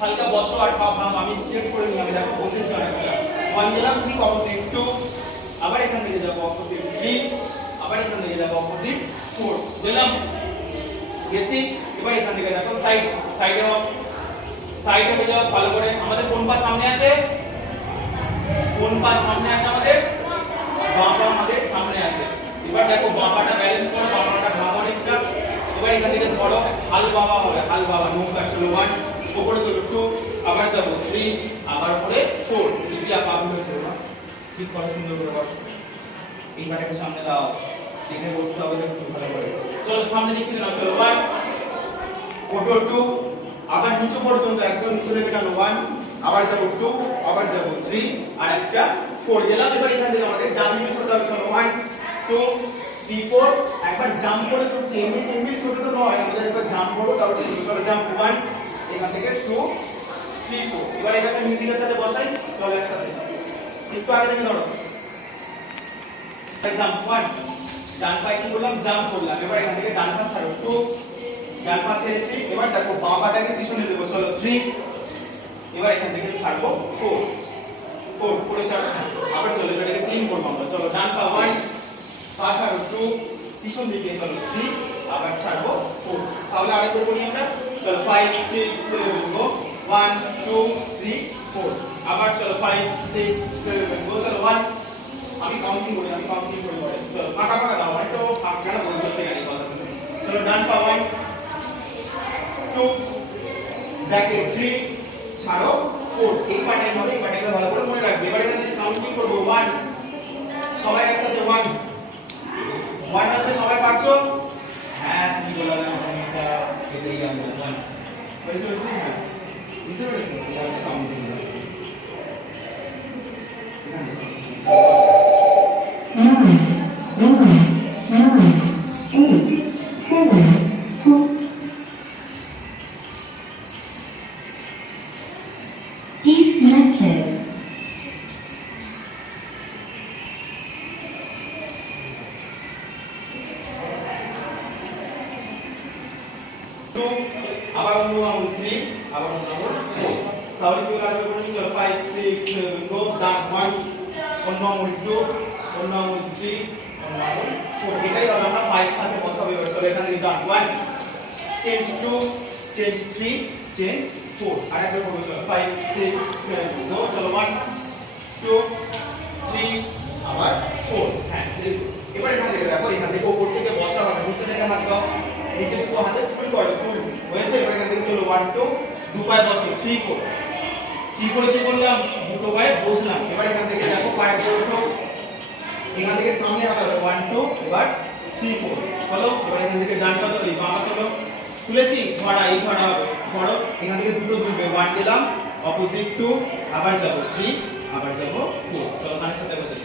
হালকা বসো আর আমি চেক করে নিলাম, দেখো বসেছি অনেকটা। 1 দিলাম, ঠিক অপোজিট 2, আবার এখান থেকে যাব অপোজিট 3, আবার এখান থেকে যাব অপোজিট 4 দিলাম, গেছি। এবার এখান থেকে দেখো সাইডে হয়ে যাও ভালো করে। আমাদের কোন পা সামনে আছে? কোন পা সামনে আছে আমাদের? বাম পা আমাদের সামনে আছে। এবার দেখো বাম পাটা ব্যালেন্স করো, বাম পাটা বাম অনেকটা। এবার এখান থেকে ধরো হাল বাবা হবে, হাল বাবা নৌকা। চলো 1, উপরে চলো 2, আবার যাবো 3, আবার উপরে 4। ইয়া পা গুলো ছিল না, ঠিক করে সুন্দর করে বসো। এই পাটাকে সামনে দাও, দেখে বসতে হবে একটু ভালো করে। চলো সামনে দিকে নাও, চলো 1, ওটো 2, আবার নিচে পর্যন্ত একদম নিচে থেকে টানো 1, আবার যাব 2, আবার যাব 3, আর একটা 4 দিলাম। এবার এখান থেকে আমাদের ডান দিকে চলে যাবে, চলো 1 2 3 4, একবার জাম্প করে করছি। এমনি ছোট তো নয়, আমাদের একবার জাম্প করব, তারপরে চলো জাম্প 1, এখান থেকে 2 3 4। এবার এটাকে মিডিলের সাথে বসাই, চলো একসাথে একটু আগে থেকে ধরো। জাম্প 1, ডান পায়ে কি করলাম? জাম্প করলাম। এবার এখান থেকে ডান পা ছাড়ো 2, ডান পা ছেড়েছি। এবার দেখো বাম পাটাকে পিছনে দেবো, চলো 3, এবার এখান থেকে ছাড়বো 4 করে ছাড়ো। আবার চলো এটাকে 3 করবো আমরা। চলো ডান পা 1, পা ছাড়ো 2, পিছন দিকে চলো 3, আবার ছাড়বো 4। তাহলে আরেকবার করি আমরা, চলো 5 6 7 গো, 1 2 3 4, আবার চলো 5 6 7 গো, চলো 1, আমি কাউন্টিং করি পরে। চলো ফাঁকা দাও, হয়তো ফাঁকা বলতে গেলে কথা বলে। চলো ডান পা 1 2 ব্র্যাকেট 3, ছাড়ো 4। এই পার্টের মধ্যে এই পার্টটা ভালো করে মনে রাখবে। এবারে এখানে কাউন্টিং করব 1, সবাই একসাথে 1 আছে, সবাই পারছো? হ্যাঁ তুমি বললে আমি এটা এটাই জানবো 1 হয়েছে হ্যাঁ বুঝতে পেরেছো? এটা কাউন্টিং করব। 2, আবার অন্য আঙুল 3, আবার অন্য আঙুল 4। তাহলে কি কাজ করব? চলো 5 6 7 গো, ডান 1, অন্য আঙুল 2, অন্য আঙুল 3, অন্য আঙুল 4। এটাই হবে আমরা 5 সাথে বসাবো। এবার চলো এখানে ডান 1 চেঞ্জ 2 চেঞ্জ 3 চেঞ্জ 4। আর একবার করব, চলো 5 6 7 গো, চলো 1 2 3, আবার 4। হ্যাঁ এবার এখান থেকে দেখো, এখান থেকে উপর থেকে বসা হবে, নিচে থেকে হাত দাও, নিচে থেকে হাতে ফুল করো, ফুল হয়েছে। এবার এখান থেকে চলো 1 2, দু পায়ে বসো 3 4, 3 করে কি করলাম? দুটো পায়ে বসলাম। এবার এখান থেকে দেখো পায়ের ওঠো, এখান থেকে সামনে আবার 1 2, এবার 3 4 হলো। এবার এখান থেকে ডান পা ধরে বাম পা ধরো, তুলেছি ধরা, এই ধরা হবে, ধরো এখান থেকে দুটো দুলবে, 1 দিলাম, অপোজিট 2, আবার যাব 3, আবার যাব 4। চলো কানের সাথে বদলে